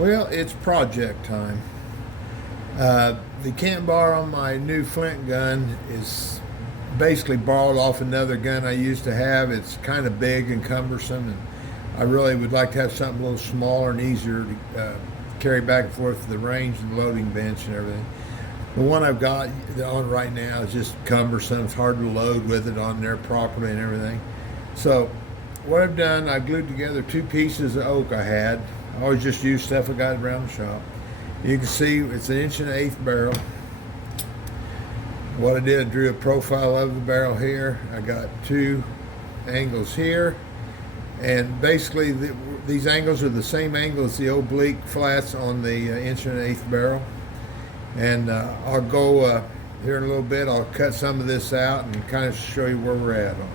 Well, it's project time. The cant bar on my new flint gun is basically borrowed off another gun I used to have. It's kind of big and cumbersome, and I really would like to have something a little smaller and easier to carry back and forth to the range and loading bench and everything. The one I've got on right now is just cumbersome. It's hard to load with it on there properly and everything. So what I've done, I glued together two pieces of oak I had. I always just use stuff I got around the shop. You can see it's 1 1/8" barrel. What I did, I drew a profile of the barrel here. I got two angles here, and basically these angles are the same angle as the oblique flats on the 1 1/8" barrel. And I'll go here in a little bit. I'll cut some of this out and kind of show you where we're at on it.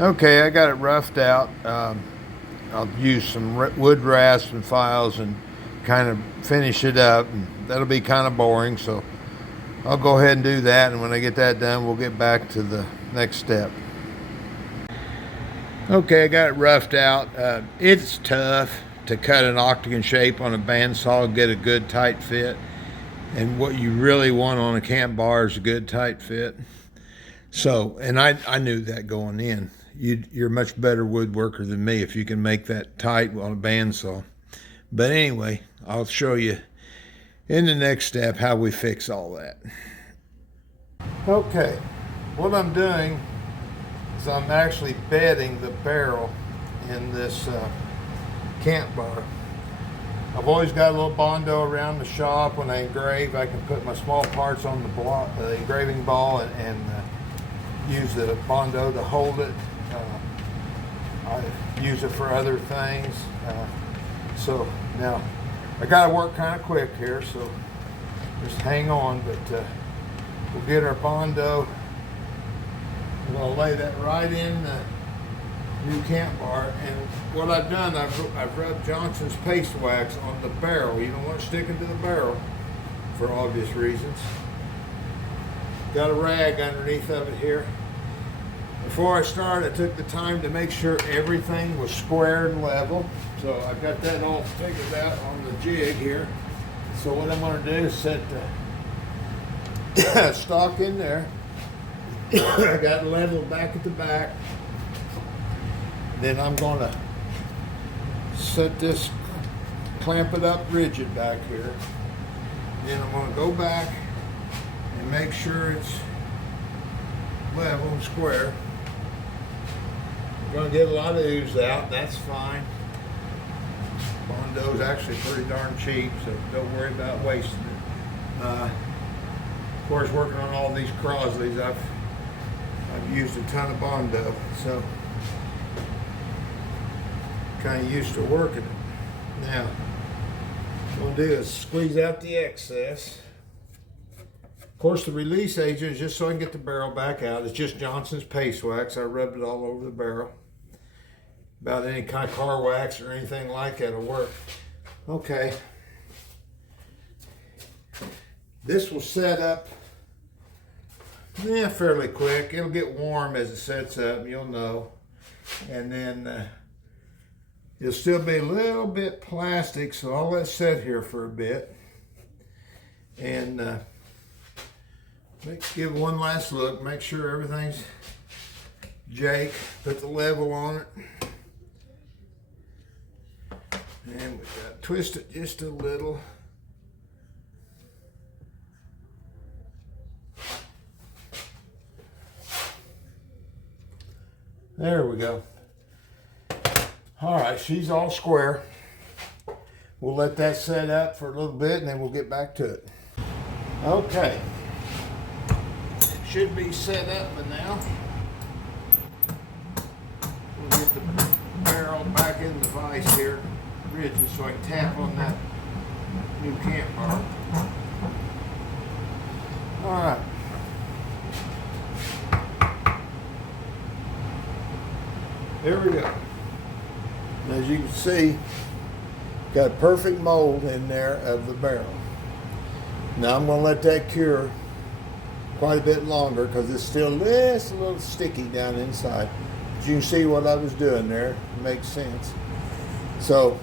Okay, I got it roughed out. I'll use some wood rasp and files and kind of finish it up. And that'll be kind of boring, so I'll go ahead and do that. And when I get that done, we'll get back to the next step. Okay, I got it roughed out. It's tough to cut an octagon shape on a bandsaw and get a good tight fit. And what you really want on a cant bar is a good tight fit. So, and I knew that going in. You're a much better woodworker than me if you can make that tight on a bandsaw. But anyway, I'll show you in the next step how we fix all that. Okay, what I'm doing is I'm actually bedding the barrel in this cant bar. I've always got a little Bondo around the shop. When I engrave, I can put my small parts on the engraving ball and use the Bondo to hold it. I use it for other things. So now I got to work kind of quick here, so just hang on. But we'll get our Bondo. I'm going to lay that right in the new cant bar. And what I've done, I've rubbed Johnson's paste wax on the barrel. You don't want it sticking to the barrel for obvious reasons. Got a rag underneath of it here. Before I started, I took the time to make sure everything was square and level. So I've got that all figured out on the jig here. So what I'm going to do is set the stock in there. I got it leveled back at the back. Then I'm going to set this, clamp it up rigid back here. Then I'm going to go back and make sure it's level and square. We're going to get a lot of ooze out, that's fine. Bondo's actually pretty darn cheap, so don't worry about wasting it. Of course, working on all these Crosleys, I've used a ton of Bondo, so kind of used to working it. Now, what I'm going to do is squeeze out the excess. Of course, the release agent is just so I can get the barrel back out. It's just Johnson's paste wax. I rubbed it all over the barrel. About any kind of car wax or anything like that will work. Okay. This will set up fairly quick. It'll get warm as it sets up, you'll know. And then it'll still be a little bit plastic, so I'll let it sit here for a bit. And give one last look, make sure everything's Jake, put the level on it. And we got to twist it just a little. There we go. All right, she's all square. We'll let that set up for a little bit and then we'll get back to it. Okay. Should be set up by now. We'll get the barrel back in the vise here, rigid, so I can tap on that new cant bar. All right. There we go. And as you can see, got a perfect mold in there of the barrel. Now I'm going to let that cure quite a bit longer because it's still just a little sticky down inside. But you can see what I was doing there. It makes sense. So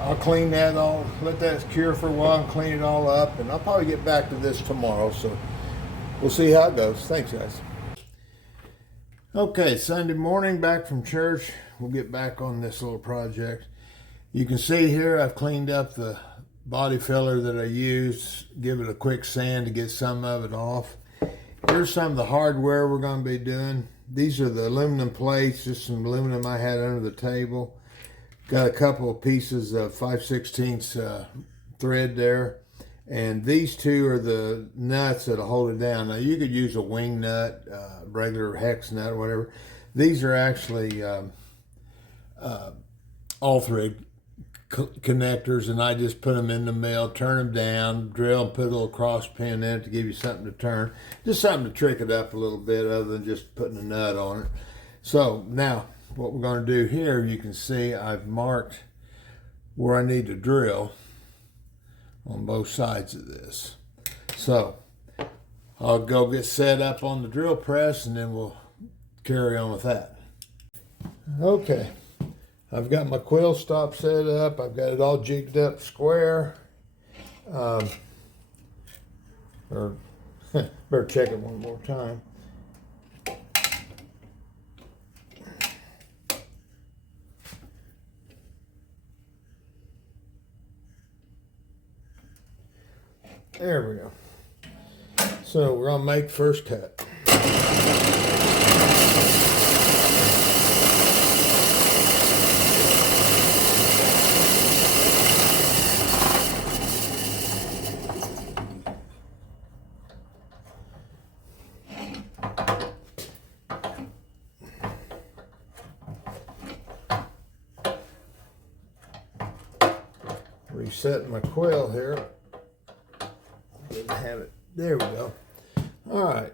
I'll clean that all, let that cure for a while and clean it all up. And I'll probably get back to this tomorrow. So we'll see how it goes. Thanks, guys. Okay, Sunday morning, back from church. We'll get back on this little project. You can see here I've cleaned up the body filler that I used, give it a quick sand to get some of it off. Here's some of the hardware we're going to be doing. These are the aluminum plates, just some aluminum I had under the table. Got a couple of pieces of 5/16 thread there. And these two are the nuts that'll hold it down. Now you could use a wing nut, regular hex nut, or whatever. These are actually all thread connectors, and I just put them in the mill, turn them down, drill, and put a little cross pin in it to give you something to turn. Just something to trick it up a little bit other than just putting a nut on it. So now what we're going to do here, you can see I've marked where I need to drill on both sides of this. So I'll go get set up on the drill press and then we'll carry on with that. Okay, I've got my quill stop set up. I've got it all jigged up square. Better check it one more time. There we go. So we're gonna make first cut. Resetting my quill here. Didn't have it. There we go. All right.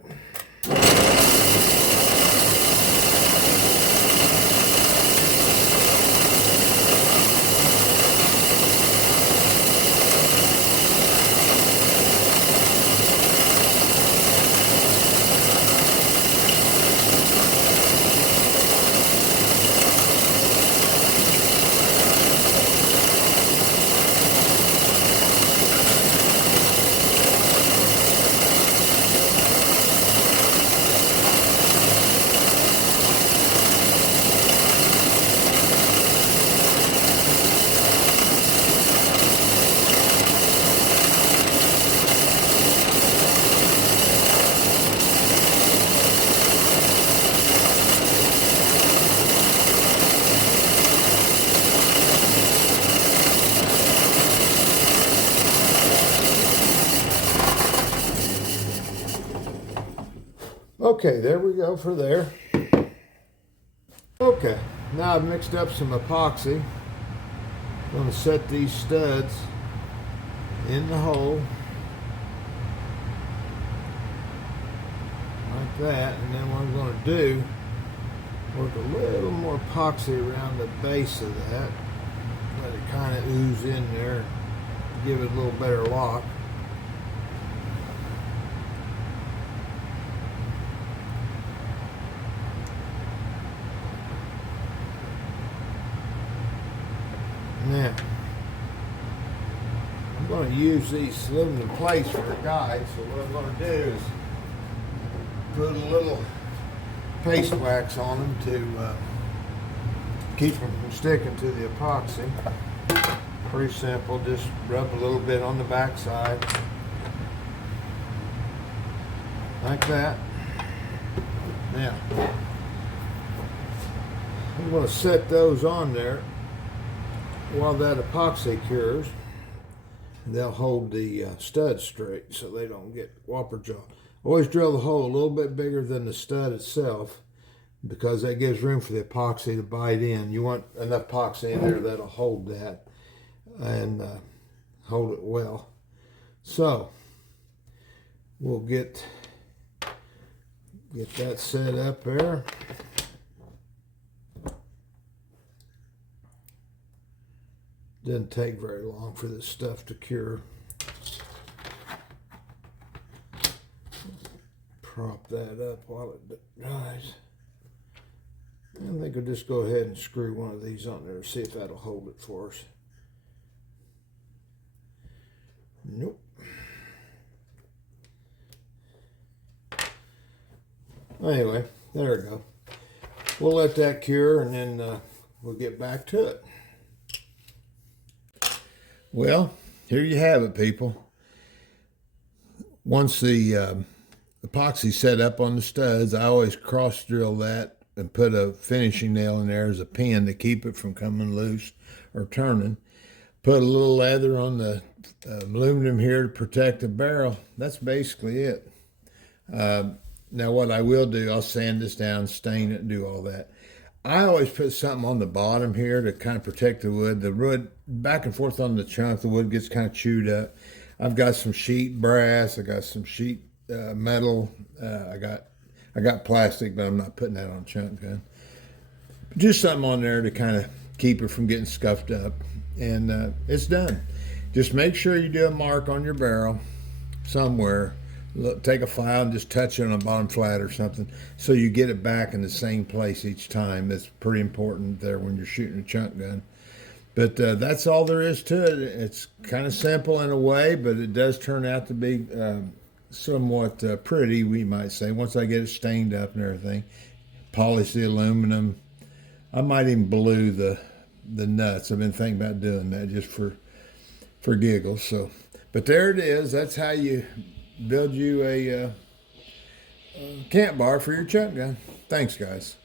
Okay, there we go for there. Okay, now I've mixed up some epoxy. I'm going to set these studs in the hole like that, and then what I'm going to do, work a little more epoxy around the base of that, let it kind of ooze in there, give it a little better lock. Now, I'm going to use these aluminum plates for a guide, so what I'm going to do is put a little paste wax on them keep them from sticking to the epoxy. Pretty simple, just rub a little bit on the back side. Like that. Now, I'm going to set those on there while that epoxy cures. They'll hold the stud straight so they don't get whopper jaw. Always drill the hole a little bit bigger than the stud itself, because that gives room for the epoxy to bite in. You want enough epoxy in there that'll hold that and hold it well. So we'll get that set up there. Doesn't take very long for this stuff to cure. Prop that up while it dries. I think I'll just go ahead and screw one of these on there and see if that'll hold it for us. Nope. Anyway, there we go. We'll let that cure and then we'll get back to it. Well, here you have it, people. Once the epoxy set up on the studs, I always cross drill that and put a finishing nail in there as a pin to keep it from coming loose or turning. Put a little leather on the aluminum here to protect the barrel. That's basically it. Now what I will do, I'll sand this down, stain it, and do all that. I always put something on the bottom here to kind of protect the wood. The wood, back and forth on the chunk, the wood gets kind of chewed up. I've got some sheet brass, I got some sheet metal, I got plastic, but I'm not putting that on a chunk gun. Just something on there to kind of keep it from getting scuffed up. And it's done. Just make sure you do a mark on your barrel somewhere. Look, take a file and just touch it on the bottom flat or something so you get it back in the same place each time. That's pretty important there when you're shooting a chunk gun. But that's all there is to it. It's kind of simple in a way, but it does turn out to be somewhat pretty, we might say, once I get it stained up and everything. Polish the aluminum. I might even blue the nuts. I've been thinking about doing that just for giggles. So, but there it is. That's how you build you a cant bar for your chunk gun. Thanks, guys.